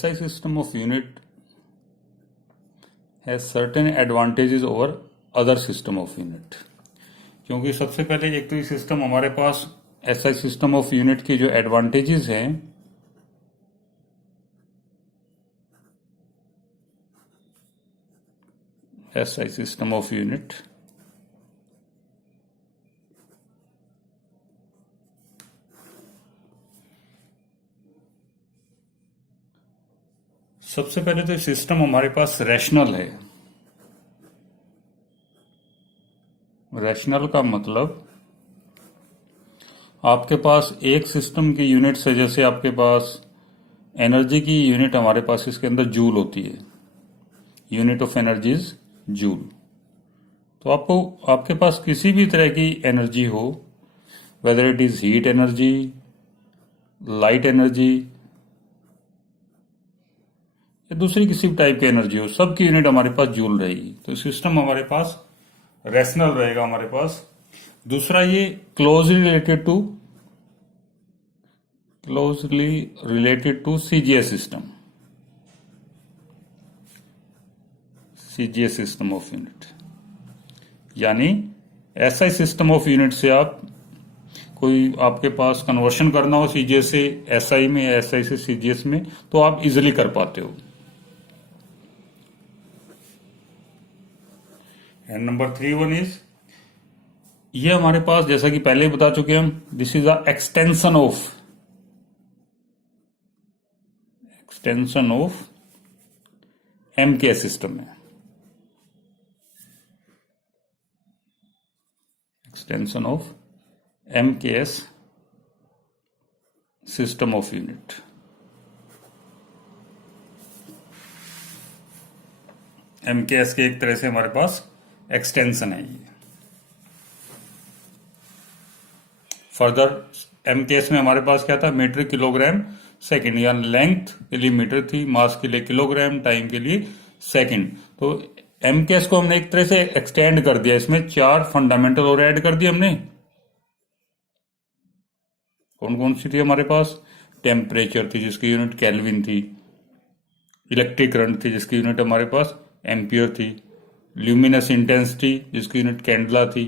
SI system of unit has certain advantages over other system of unit। क्योंकि सबसे पहले एक तो ये सिस्टम हमारे पास SI सिस्टम ऑफ यूनिट की जो एडवांटेजेस हैं SI सिस्टम ऑफ यूनिट सबसे पहले तो सिस्टम हमारे पास रैशनल है। रैशनल का मतलब आपके पास एक सिस्टम की यूनिट से, जैसे आपके पास एनर्जी की यूनिट हमारे पास इसके अंदर जूल होती है, unit of energy is joule. तो आपको आपके पास किसी भी तरह की एनर्जी हो, whether it is heat energy, light energy या दूसरी किसी भी टाइप की एनर्जी हो, सबकी यूनिट हमारे पास जूल रहेगी। तो सिस्टम हमारे पास रैशनल रहेगा हमारे पास। दूसरा, ये closely related to CGS system, CGS system of unit. यानी एसआई सिस्टम ऑफ यूनिट से आप कोई आपके पास कन्वर्शन करना हो सीजीएस से एसआई में या एसआई से सीजीएस में, तो आप इजिली कर पाते हो। एंड नंबर 3 इज, ये हमारे पास जैसा कि पहले ही बता चुके हम, this is a extension of MKS system है। Extension of MKS system of unit. MKS के एक तरह से हमारे पास एक्सटेंशन है ये। फर्दर एमकेएस में हमारे पास क्या था, मीटर किलोग्राम सेकंड, या लेंथ के लिए मीटर थी, मास के लिए किलोग्राम, टाइम के लिए सेकंड। तो एमकेएस को हमने एक तरह से एक्सटेंड कर दिया, इसमें 4 फंडामेंटल और ऐड कर दिए हमने। कौन कौन सी थी हमारे पास, टेम्परेचर थी जिसकी यूनिट केल्विन थी, इलेक्ट्रिक करंट थी जिसकी यूनिट हमारे पास एम्पियर थी, ल्यूमिनस इंटेंसिटी जिसकी यूनिट कैंडला थी,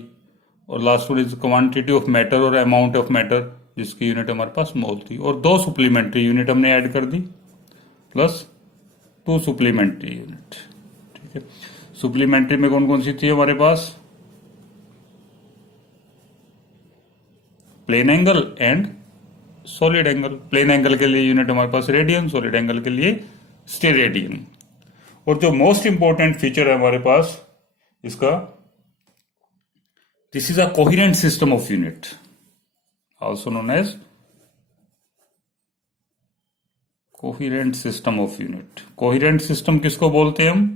और last one is quantity of matter और अमाउंट ऑफ मैटर जिसकी यूनिट हमारे पास मोल थी। और 2 सुप्लीमेंट्री यूनिट हमने ऐड कर दी, प्लस 2 सुप्लीमेंट्री यूनिट। ठीक है, सुप्लीमेंट्री में कौन कौन सी थी हमारे पास, plane angle and solid angle. Plane angle के लिए यूनिट हमारे पास रेडियन, सॉलिड एंगल के लिए स्टेरेडियन। और जो मोस्ट इंपॉर्टेंट फीचर है हमारे पास इसका, this is a coherent system of unit, also known as coherent system of unit. Coherent system किसको बोलते हैं हम,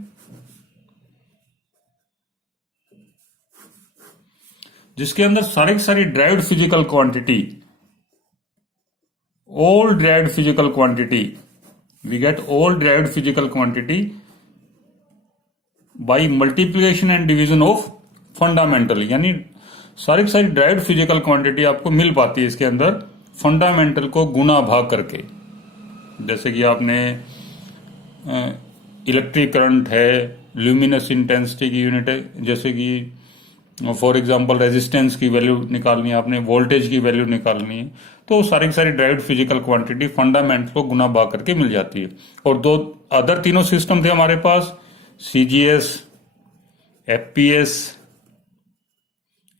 जिसके अंदर सारी derived physical quantity, all derived physical quantity, we get all derived physical quantity by multiplication and division of fundamental। यानी सारी derived physical quantity आपको मिल पाती है इसके अंदर फंडामेंटल को गुना भाग करके। जैसे कि आपने इलेक्ट्रिक करंट है, ल्यूमिनस इंटेंसिटी की यूनिट है, जैसे कि फॉर एग्जांपल रेजिस्टेंस की वैल्यू निकालनी है आपने, वोल्टेज की वैल्यू निकालनी है, तो सारी ड्राइव्ड फिजिकल क्वांटिटी फंडामेंटल को गुना भाग करके मिल जाती है। और 2 अदर तीनों सिस्टम थे हमारे पास, CGS, FPS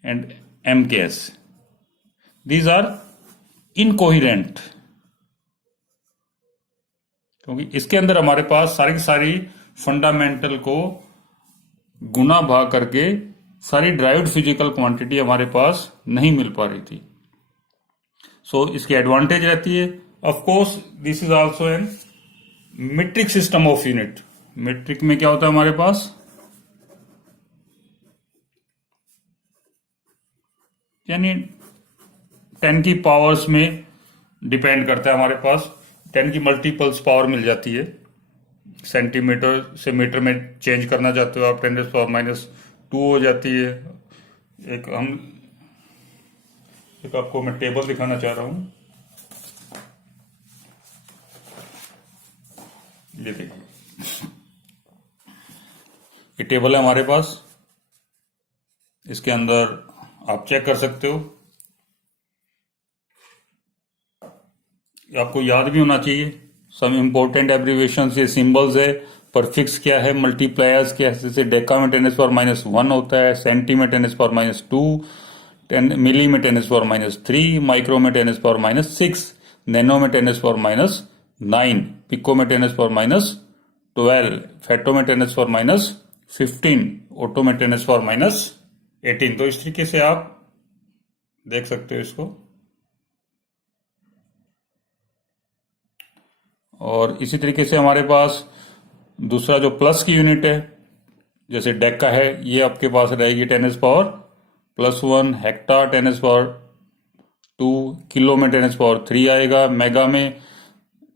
and MKS. These are incoherent, क्योंकि इसके अंदर हमारे पास सारी फंडामेंटल को गुना भाग करके सारी ड्राइव्ड फिजिकल क्वांटिटी हमारे पास नहीं मिल पा रही थी। सो इसकी एडवांटेज रहती है। Of course this is also an metric system of unit. Metric में क्या होता है हमारे पास, यानी 10 की पावर्स में डिपेंड करता है, हमारे पास 10 की मल्टीपल्स पावर मिल जाती है। सेंटीमीटर से मीटर में चेंज करना चाहते हो आप, 10⁻² हो जाती है। एक आपको मैं टेबल दिखाना चाह रहा हूं। ये देखिए, ये टेबल है हमारे पास, इसके अंदर आप चेक कर सकते हो। आपको याद भी होना चाहिए सम इम्पोर्टेंट एब्रीविएशंस, ये सिंबल्स है, परफिक्स क्या है, मल्टीप्लायर्स क्या है, जैसे डेका में 10⁻⁻1 होता है, सेंटी में 10⁻², मिली में 10⁻3, माइक्रो में 10⁻6, नैनो में 10⁻9, पिको में 10⁻12, फेटो में 10⁻15, ओटो में 10⁻18। तो इस तरीके से आप देख सकते हो इसको। और इसी तरीके से हमारे पास दूसरा जो प्लस की यूनिट है, जैसे डेका है, ये आपके पास रहेगी 10⁻+1, हेक्टा 10⁻2, किलो में 10⁻3 आएगा, मेगा में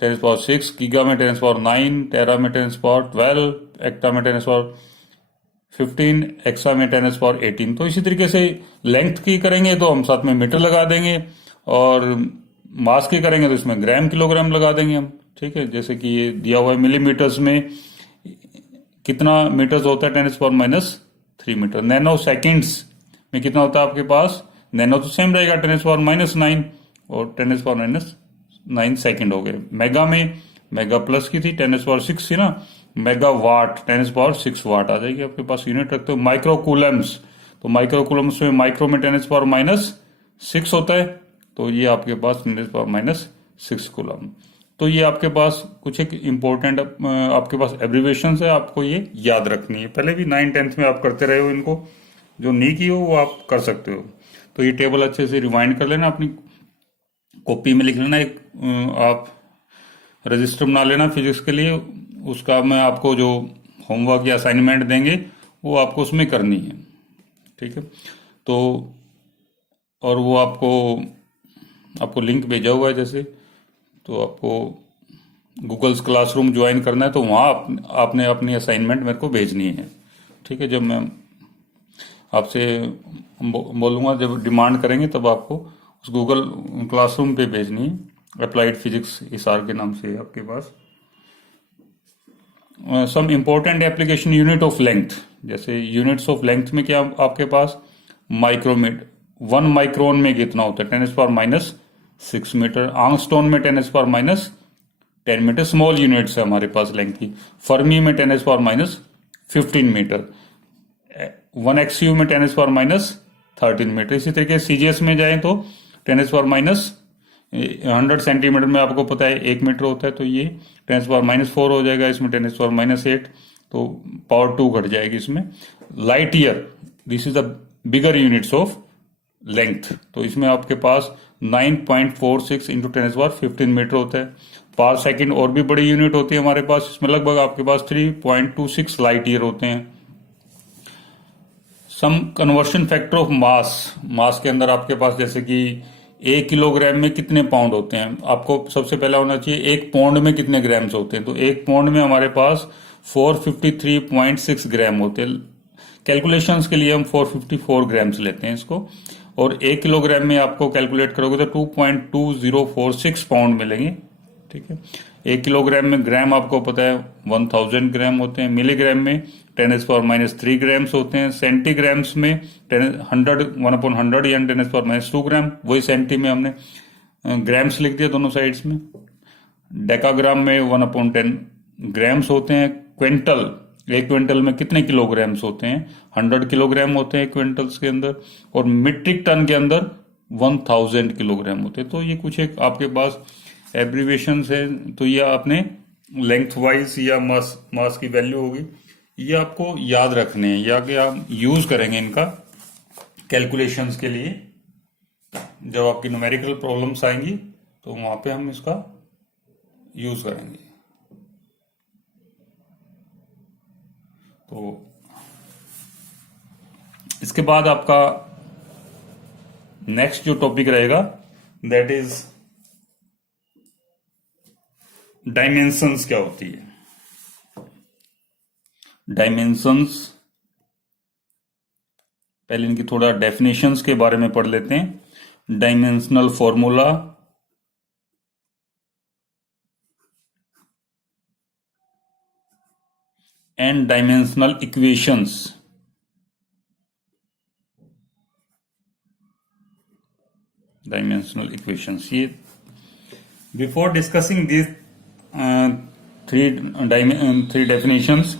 10⁻6, गीगा में 10⁻9, टेरा में 10⁻12, एक्टा में 10⁻15, एक्सा में 10⁻18। तो इसी तरीके से लेंथ की करेंगे तो हम साथ में मीटर लगा देंगे, और मास की करेंगे तो इसमें ग्राम किलोग्राम लगा देंगे हम। ठीक है, जैसे कि ये दिया हुआ है मिलीमीटर्स में कितना मीटर्स होता है, 10⁻³ मीटर। नैनो सेकेंड्स में कितना होता है आपके पास, नैनो तो सेम रहेगा 10⁻⁹ और 10⁻⁹ सेकेंड हो गए। मेगा में, मेगा प्लस की थी 10⁻6 थी ना, मेगा वाट 10⁻6 वाट आ जाएगी आपके पास, यूनिट रखते हो। माइक्रो कूलम्स, तो माइक्रो कूलम्स में माइक्रो में 10⁻⁻6 होता है, तो ये आपके पास 10⁻⁻6 कूलम। तो ये आपके पास कुछ एक इम्पोर्टेंट आपके पास एब्रीविएशन है, आपको ये याद रखनी है। पहले भी 9th-10th में आप करते रहे हो इनको, जो नहीं की हो वो आप कर सकते हो। तो ये टेबल अच्छे से रिवाइंड कर लेना, अपनी कॉपी में लिख लेना, एक आप रजिस्टर बना लेना फिजिक्स के लिए। उसका मैं आपको जो होमवर्क या असाइनमेंट देंगे वो आपको उसमें करनी है। ठीक है, तो और वो आपको लिंक भेजा हुआ है, जैसे तो आपको गूगल्स क्लासरूम ज्वाइन करना है तो वहाँ आपने अपनी असाइनमेंट मेरे को भेजनी है। ठीक है, जब मैं आपसे बोलूँगा, जब डिमांड करेंगे तब आपको उस गूगल क्लासरूम पे भेजनी है। अप्लाइड फिजिक्स हिसार के नाम से आपके पास। Some important application unit of length, जैसे यूनिट्स ऑफ लेंथ में क्या आपके पास माइक्रोमीटर, 1 माइक्रोन में कितना होता है, 10⁻⁻6 मीटर। आंगस्टोन में 10⁻10 मीटर, स्मॉल यूनिट्स है हमारे पास लेंथ की। फर्मी में 10⁻15 मीटर। 1 XU में 10⁻13 मीटर। इसी तरीके सीजीएस में जाए तो 10⁻100 सेंटीमीटर में आपको पता है 1 मीटर होता है, तो ये 10⁻4 हो जाएगा, इसमें 10⁻8, तो पावर 2 घट जाएगी इसमें। Light year, this is the bigger units of length, तो इसमें आपके पास 9.46 इंटू 10⁻15 मीटर होता है। पार सेकंड और भी बड़ी यूनिट होती है हमारे पास, इसमें लगभग आपके पास 3.26 लाइट ईयर होते हैं। सम कन्वर्शन फैक्टर ऑफ मास, मास के अंदर आपके पास जैसे कि 1 किलोग्राम में कितने पाउंड होते हैं, आपको सबसे पहला होना चाहिए 1 पाउंड में कितने ग्राम्स होते हैं। तो 1 पाउंड में हमारे पास 453.6 ग्राम होते हैं। कैलकुलेशंस के लिए हम 454 ग्राम्स लेते हैं इसको, और 1 किलोग्राम में आपको कैलकुलेट करोगे तो 2.2046 पाउंड मिलेंगे। ठीक है, 1 किलोग्राम में ग्राम आपको पता है 1000 ग्राम होते हैं। मिलीग्राम में 10⁻³ ग्राम्स होते हैं। सेंटीग्राम्स में 100 1/100 या 10⁻² ग्राम, वही सेंटी में हमने ग्राम्स लिख दिया दोनों साइड्स में। डेकाग्राम में 1/10 ग्राम्स होते हैं। क्विंटल, 1 क्विंटल में कितने किलोग्राम्स होते हैं, 100 किलोग्राम होते हैं क्विंटल्स के अंदर। और मीट्रिक टन के अंदर 1000 किलोग्राम होते हैं। तो ये कुछ एक आपके पास एब्रीविएशंस है, तो ये आपने लेंथ वाइज या मास की वैल्यू होगी, ये आपको याद रखने हैं, या कि आप यूज करेंगे इनका कैलकुलेशंस के लिए। जब आपकी न्यूमेरिकल प्रॉब्लम्स आएंगी तो वहां पे हम इसका यूज करेंगे। तो इसके बाद आपका नेक्स्ट जो टॉपिक रहेगा दैट इज डायमेंशंस क्या होती है। डायमेंशंस, पहले इनकी थोड़ा डेफिनेशंस के बारे में पढ़ लेते हैं। Dimensional formula, and dimensional equations. Dimensional equations, ये before discussing this three definitions,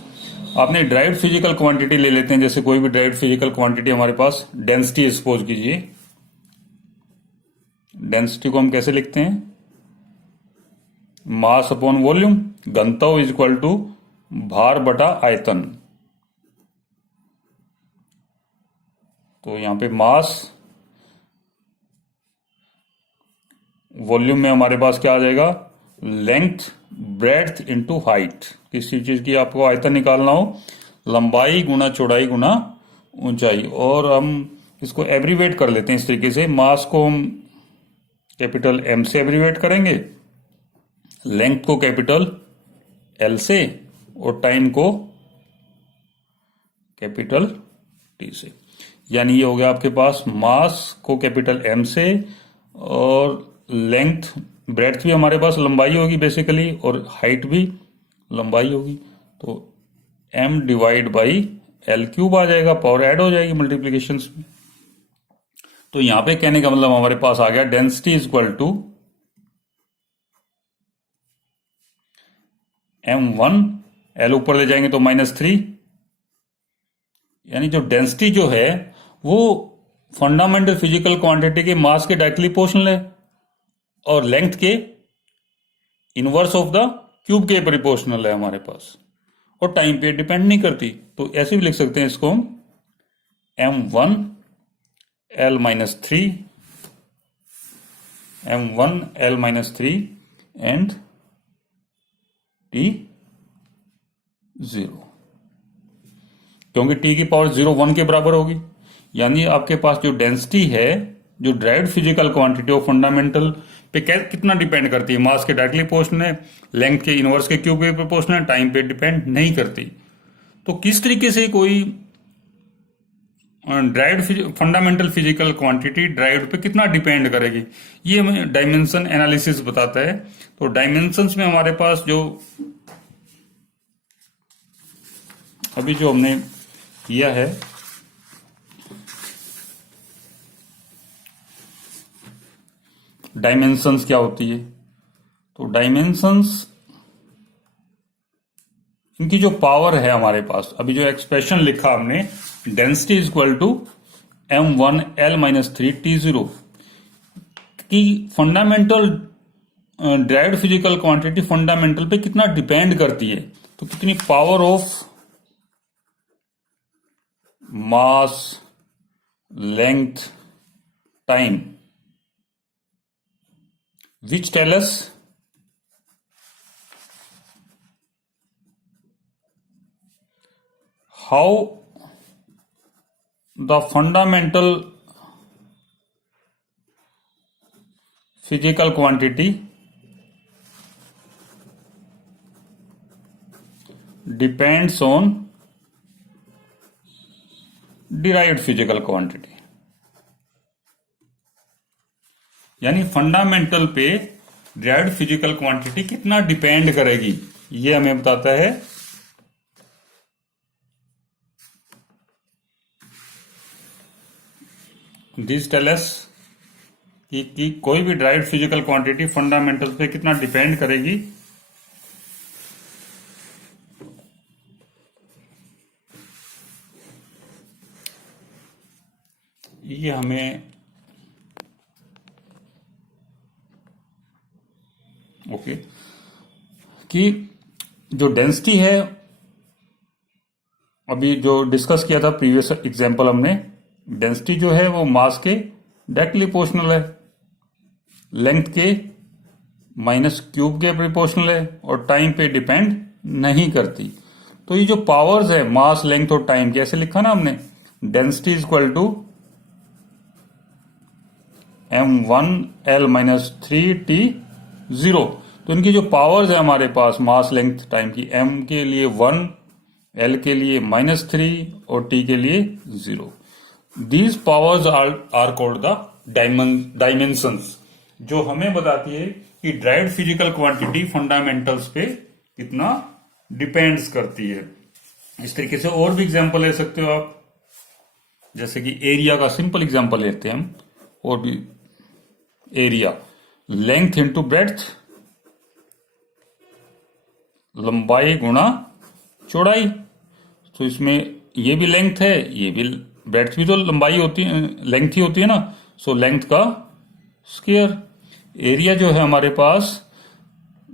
आपने ड्राइव्ड फिजिकल क्वांटिटी ले लेते हैं। जैसे कोई भी ड्राइव्ड फिजिकल क्वांटिटी हमारे पास, डेंसिटी सपोज कीजिए। डेंसिटी को हम कैसे लिखते हैं? मास अपॉन वॉल्यूम, घनत्व इज इक्वल टू भार बटा आयतन। तो यहां पे मास, वॉल्यूम में हमारे पास क्या आ जाएगा? Length breadth into height. किसी चीज की आपको आयतन निकालना हो, लंबाई गुना चौड़ाई गुना ऊंचाई। और हम इसको एब्रीवेट कर लेते हैं इस तरीके से। मास को हम कैपिटल एम से एब्रीवेट करेंगे, लेंथ को कैपिटल एल से, और टाइम को कैपिटल टी से। यानी ये हो गया आपके पास मास को कैपिटल एम से, और लेंथ ब्रेड्थ भी हमारे पास लंबाई होगी बेसिकली, और हाइट भी लंबाई होगी। तो m divide by L cube आ जाएगा, पावर ऐड हो जाएगी मल्टीप्लीकेशन में। तो यहां पे कहने का मतलब हमारे पास आ गया density is equal to m1, l ऊपर ले जाएंगे तो -3। यानी जो डेंसिटी जो है वो फंडामेंटल फिजिकल क्वांटिटी के मास के डायरेक्टली प्रोपोर्शनल है, और लेंथ के इनवर्स ऑफ द क्यूब के प्रोपोर्शनल है हमारे पास, और टाइम पे डिपेंड नहीं करती। तो ऐसे भी लिख सकते हैं इसको हम m1 l minus 3, m1 l minus 3 and t 0, क्योंकि t की पावर 0 1 के बराबर होगी। यानी आपके पास जो डेंसिटी है, जो derived physical quantity of fundamental पे कितना डिपेंड करती है? मास के डायरेक्टली प्रोपोर्शनल है, लेंथ के इनवर्स के क्यूब के प्रोपोर्शनल है, टाइम पे डिपेंड नहीं करती। तो किस तरीके से कोई derived fundamental physical quantity derived पे कितना डिपेंड करेगी, ये हमें डायमेंशन एनालिसिस बताता है। तो डायमेंशंस में हमारे पास जो अभी जो हमने किया है, डायमेंशंस क्या होती है? तो डायमेंशंस, इनकी जो पावर है हमारे पास, अभी जो एक्सप्रेशन लिखा हमने, density is equal to m1 l minus 3 t0, कि fundamental derived physical quantity fundamental पे कितना डिपेंड करती है। तो कितनी power of mass, length, time, which tell us how the fundamental physical quantity depends on derived physical quantity। यानी fundamental पे derived physical quantity कितना डिपेंड करेगी, ये हमें बताता है दिस टेल अस कि कोई भी ड्राइव्ड फिजिकल क्वांटिटी फंडामेंटल पे कितना डिपेंड करेगी। ये हमें ओके कि जो डेंसिटी है, अभी जो डिस्कस किया था प्रीवियस एग्जांपल हमने, डेंसिटी जो है वो मास के डायरेक्टली प्रोपोर्शनल है, लेंथ के माइनस क्यूब के प्रोपोर्शनल है, और टाइम पे डिपेंड नहीं करती। तो ये जो पावर्स है मास, लेंथ और टाइम, कैसे लिखा ना हमने, density is equal to m1 l minus 3 t0। तो इनकी जो पावर्स है हमारे पास मास, लेंथ, टाइम की, m के लिए 1, l के लिए -3 और t के लिए 0। These powers are called the dimensions, जो हमें बताती है कि ड्राइव्ड फिजिकल क्वांटिटी फंडामेंटल्स पे कितना डिपेंड्स करती है। इस तरीके से और भी एग्जांपल ले सकते हो आप, जैसे कि एरिया का सिंपल एग्जांपल लेते हैं हम। और भी एरिया, लेंथ इंटू ब्रेड्थ, लंबाई गुणा चौड़ाई। तो इसमें ये भी लेंथ है, ये भी ब्रेड्थ भी तो लंबाई होती है, लेंथ ही होती है ना। सो लेंथ का स्क्वायर। एरिया जो है हमारे पास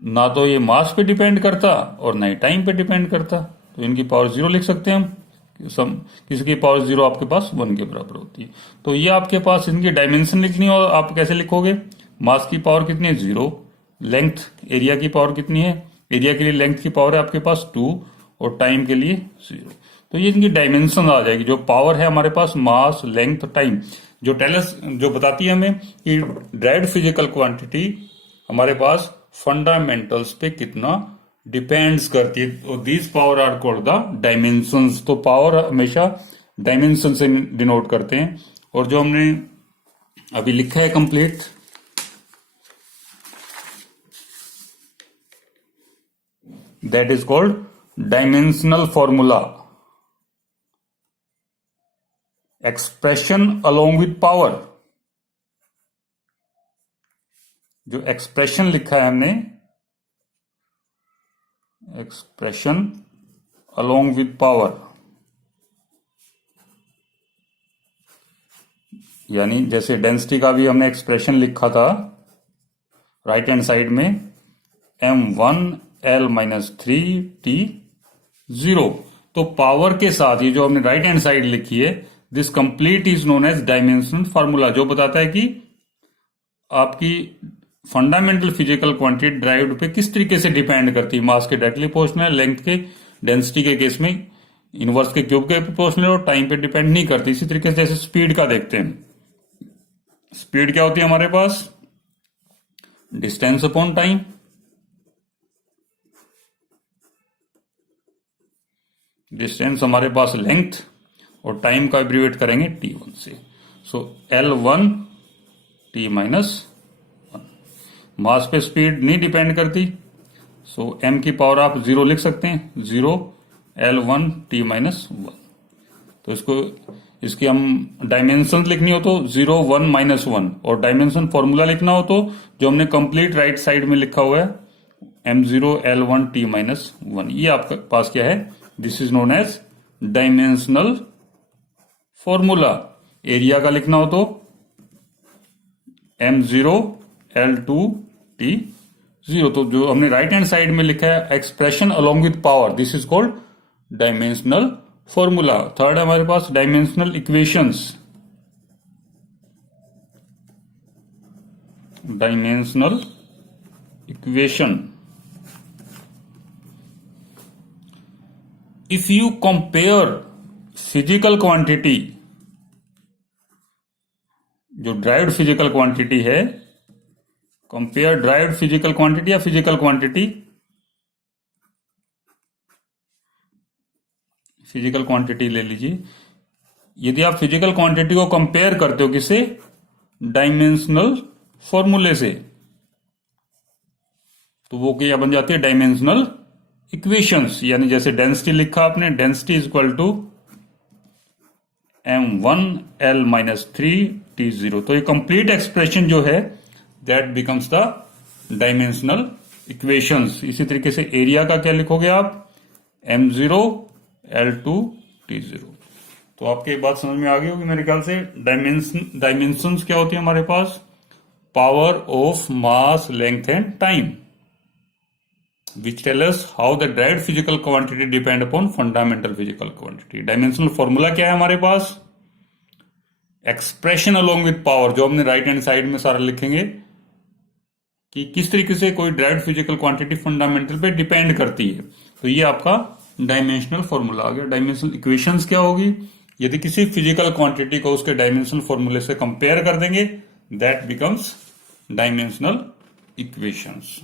ना तो ये मास पे डिपेंड करता और ना ही टाइम पे डिपेंड करता, तो इनकी पावर 0 लिख सकते हैं हम। किसी की पावर 0 आपके पास 1 के बराबर होती है। तो ये आपके पास इनकी डायमेंशन लिखनी हो, आप कैसे लिखोगे? मास की पावर कितनी है? 0। लेंथ एरिया की पावर कितनी है? एरिया के लिए लेंथ की पावर है आपके पास 2 और टाइम के लिए 0। तो ये इनकी डायमेंशन आ जाएगी। जो पावर है हमारे पास मास, लेंथ, टाइम, जो बताती है हमें कि ड्राइव्ड फिजिकल क्वांटिटी हमारे पास फंडामेंटल्स पे कितना डिपेंड्स करती है। तो these power are called the dimensions. तो पावर हमेशा डायमेंशन से डिनोट करते हैं। और जो हमने अभी लिखा है complete, that is called dimensional formula, expression along with power. जो एक्सप्रेशन लिखा है हमने, एक्सप्रेशन अलोंग विथ पावर, यानी जैसे डेंसिटी का भी हमने एक्सप्रेशन लिखा था राइट हैंड साइड में, m1L-3T0। तो पावर के साथ ये जो हमने राइट हैंड साइड लिखी है, this complete is known as dimensional formula, जो बताता है कि आपकी फंडामेंटल फिजिकल क्वांटिटी ड्राइव्ड पे किस तरीके से डिपेंड करती है। मास के डायरेक्टली प्रोपोर्शनल, लेंथ के, डेंसिटी के केस में इनवर्स के क्यूब के प्रोपोर्शनल, और टाइम पे डिपेंड नहीं करती। इसी तरीके से जैसे स्पीड का देखते हैं, स्पीड क्या होती है हमारे पास? Distance upon time. डिस्टेंस हमारे पास लेंथ और टाइम का एब्रीवेट करेंगे t1 से। सो L1 t माइनस 1। मास पे स्पीड नहीं डिपेंड करती, सो m की पावर आप 0 लिख सकते हैं, 0 L1 t माइनस 1। तो इसकी हम डायमेंशन लिखनी हो तो 0 1 माइनस 1, और डायमेंशन फॉर्मूला लिखना हो तो जो हमने कंप्लीट राइट साइड में लिखा हुआ है m0 L1 t माइनस 1। ये आपके पास क्या है? This is known as dimensional formula. Area का लिखना हो तो m0 L2 t0। तो जो हमने राइट हैंड साइड में लिखा है expression along with power, this is called dimensional formula. Third हमारे पास dimensional equations. Dimensional equation, if you compare physical quantity, जो ड्राइव्ड फिजिकल क्वांटिटी है, कंपेयर ड्राइव्ड फिजिकल क्वांटिटी या फिजिकल क्वांटिटी, फिजिकल क्वांटिटी ले लीजिए। यदि आप फिजिकल क्वांटिटी को कंपेयर करते हो किससे? डायमेंशनल फॉर्मूले से, तो वो क्या बन जाती है? Dimensional equations. यानी जैसे डेंसिटी लिखा आपने, density is equal to m1L-3T0। तो ये कंप्लीट एक्सप्रेशन जो है that becomes the dimensional equations. इसी तरीके से एरिया का क्या लिखोगे आप? m0 L2 T0। तो आपके बात समझ में आ गई होगी मेरे ख्याल से। डायमेंशंस क्या होती है हमारे पास? Power of mass, length and time, which tell us how the derived physical quantity depend upon fundamental physical quantity। Dimensional formula क्या है हमारे पास? एक्सप्रेशन अलोंग विथ पावर, जो हमने राइट हैंड साइड में सारा लिखेंगे कि किस तरीके से कोई derived फिजिकल क्वांटिटी फंडामेंटल पे डिपेंड करती है। तो ये आपका डायमेंशनल फॉर्मूला आ गया। डायमेंशनल इक्वेशंस क्या होगी? यदि किसी फिजिकल क्वांटिटी को उसके डायमेंशनल फॉर्मूले से कंपेयर कर देंगे, दैट बिकम्स डायमेंशनल इक्वेशंस।